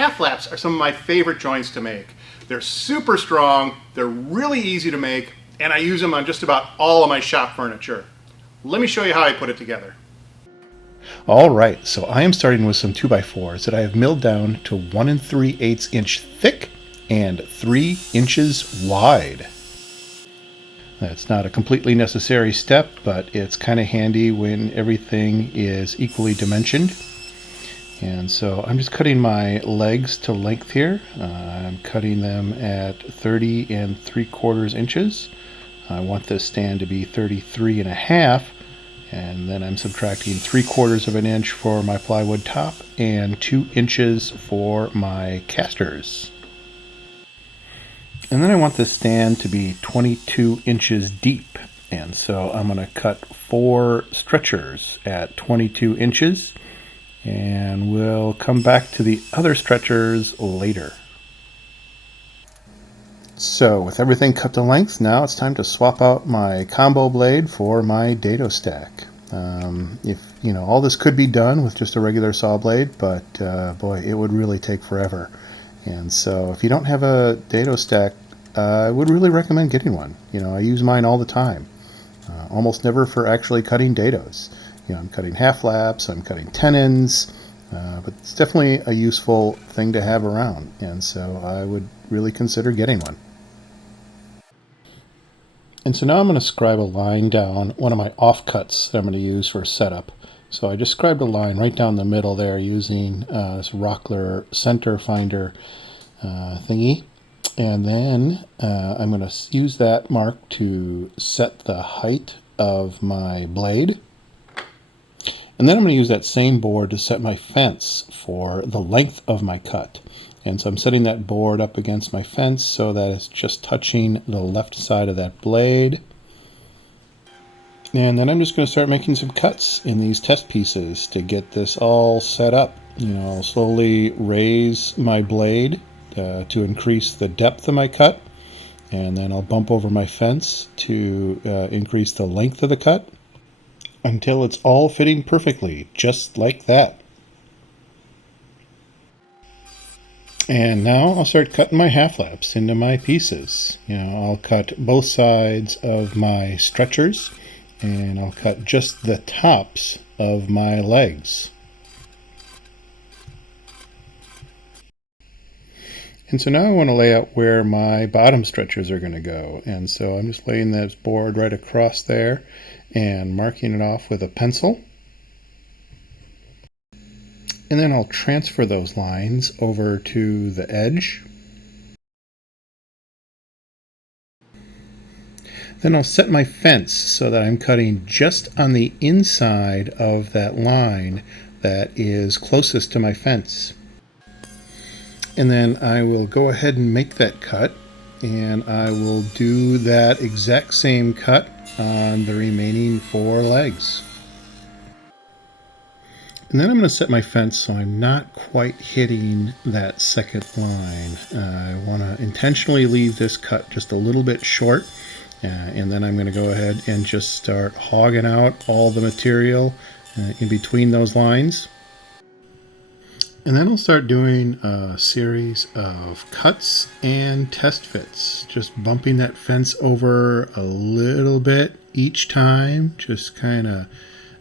half flaps are some of my favorite joints to make. They're super strong, they're really easy to make, and I use them on just about all of my shop furniture. Let me show you how I put it together. Alright, so I am starting with some 2x4s that I have milled down to 1 3/8 inch thick and 3 inches wide. That's not a completely necessary step, but it's kind of handy when everything is equally dimensioned. And so I'm just cutting my legs to length here. I'm cutting them at 30 3/4 inches. I want this stand to be 33 1/2, and then I'm subtracting 3/4 of an inch for my plywood top and 2 inches for my casters. And then I want this stand to be 22 inches deep, and so I'm going to cut 4 stretchers at 22 inches, and we'll come back to the other stretchers later. So with everything cut to length, now it's time to swap out my combo blade for my dado stack. All this could be done with just a regular saw blade, but boy, it would really take forever. And so if you don't have a dado stack, I would really recommend getting one. I use mine all the time, almost never for actually cutting dados. I'm cutting half flaps, I'm cutting tenons, but it's definitely a useful thing to have around, and so I would really consider getting one. And so now I'm going to scribe a line down one of my offcuts that I'm going to use for setup. So I just scribed a line right down the middle there using this Rockler center finder thingy. And then I'm going to use that mark to set the height of my blade. And then I'm going to use that same board to set my fence for the length of my cut. And so I'm setting that board up against my fence so that it's just touching the left side of that blade. And then I'm just going to start making some cuts in these test pieces to get this all set up. I'll slowly raise my blade to increase the depth of my cut, and then I'll bump over my fence to increase the length of the cut until it's all fitting perfectly, just like that. And now I'll start cutting my half flaps into my pieces. I'll cut both sides of my stretchers, and I'll cut just the tops of my legs. And so now I want to lay out where my bottom stretchers are going to go. And so I'm just laying this board right across there and marking it off with a pencil. And then I'll transfer those lines over to the edge. Then I'll set my fence so that I'm cutting just on the inside of that line that is closest to my fence. And then I will go ahead and make that cut, and I will do that exact same cut on the remaining 4 legs. And then I'm going to set my fence so I'm not quite hitting that second line. I want to intentionally leave this cut just a little bit short, and then I'm going to go ahead and just start hogging out all the material in between those lines. And then I'll start doing a series of cuts and test fits, just bumping that fence over a little bit each time, just kind of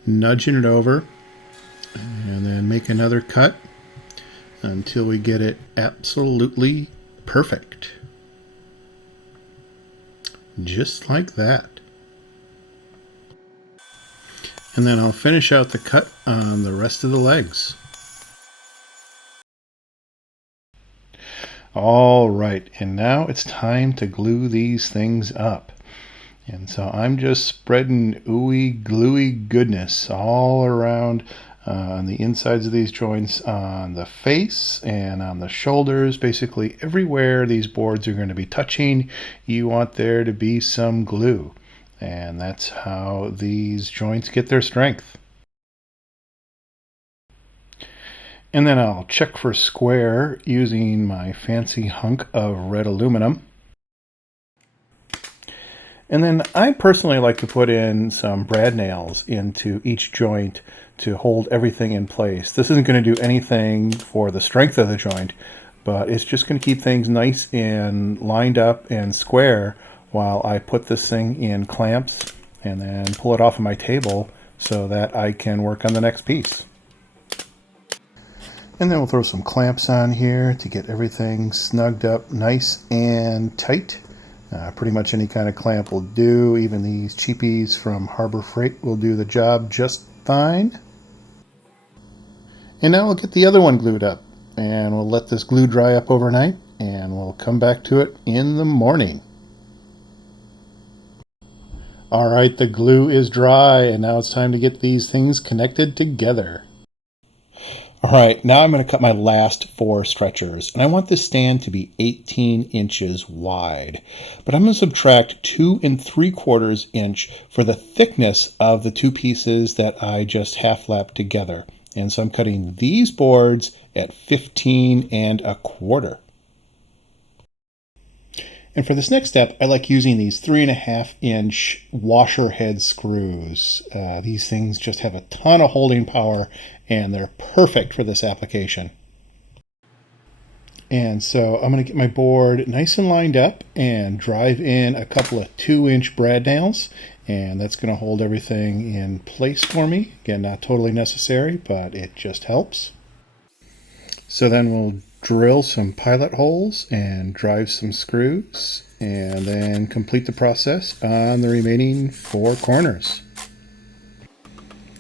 nudging it over, and then make another cut until we get it absolutely perfect. Just like that. And then I'll finish out the cut on the rest of the legs. All right, and now it's time to glue these things up. And so I'm just spreading ooey gluey goodness all around on the insides of these joints, on the face and on the shoulders, basically everywhere these boards are going to be touching, you want there to be some glue. And that's how these joints get their strength. And then I'll check for square using my fancy hunk of red aluminum. And then I personally like to put in some brad nails into each joint to hold everything in place. This isn't going to do anything for the strength of the joint, but it's just going to keep things nice and lined up and square while I put this thing in clamps and then pull it off of my table so that I can work on the next piece. And then we'll throw some clamps on here to get everything snugged up nice and tight. Pretty much any kind of clamp will do. Even these cheapies from Harbor Freight will do the job just fine. And now we'll get the other one glued up. And we'll let this glue dry up overnight. And we'll come back to it in the morning. Alright, the glue is dry. And now it's time to get these things connected together. Alright, now I'm going to cut my last 4 stretchers, and I want this stand to be 18 inches wide. But I'm going to subtract 2 3/4 inch for the thickness of the 2 pieces that I just half lapped together. And so I'm cutting these boards at 15 1/4. And for this next step, I like using these 3.5 inch washer head screws. These things just have a ton of holding power and they're perfect for this application. And so I'm going to get my board nice and lined up and drive in a couple of 2-inch brad nails. And that's going to hold everything in place for me. Again, not totally necessary, but it just helps. So then we'll drill some pilot holes and drive some screws and then complete the process on the remaining 4 corners.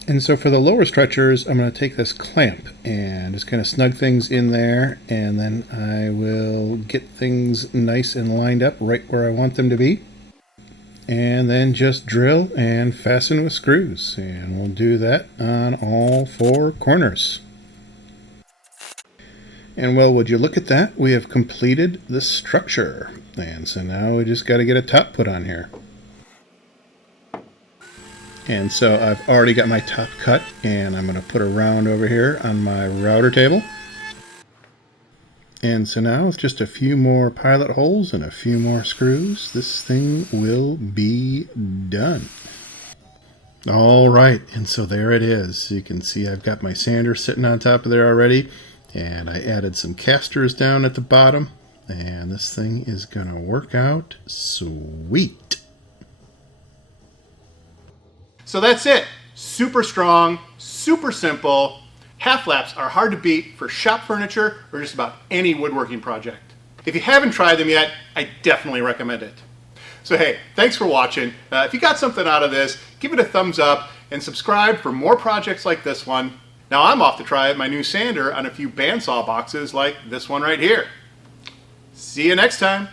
And so for the lower stretchers, I'm going to take this clamp and just kind of snug things in there, and then I will get things nice and lined up right where I want them to be. And then just drill and fasten with screws, and we'll do that on all 4 corners. And well, would you look at that? We have completed the structure. And so now we just got to get a top put on here. And so I've already got my top cut, and I'm going to put a round over here on my router table. And so now with just a few more pilot holes and a few more screws, this thing will be done. All right, and so there it is. You can see I've got my sander sitting on top of there already. And I added some casters down at the bottom, and this thing is going to work out sweet. So that's it. Super strong, super simple. Half laps are hard to beat for shop furniture or just about any woodworking project. If you haven't tried them yet, I definitely recommend it. So hey, thanks for watching. If you got something out of this, give it a thumbs up and subscribe for more projects like this one. Now I'm off to try my new sander on a few bandsaw boxes like this one right here. See you next time.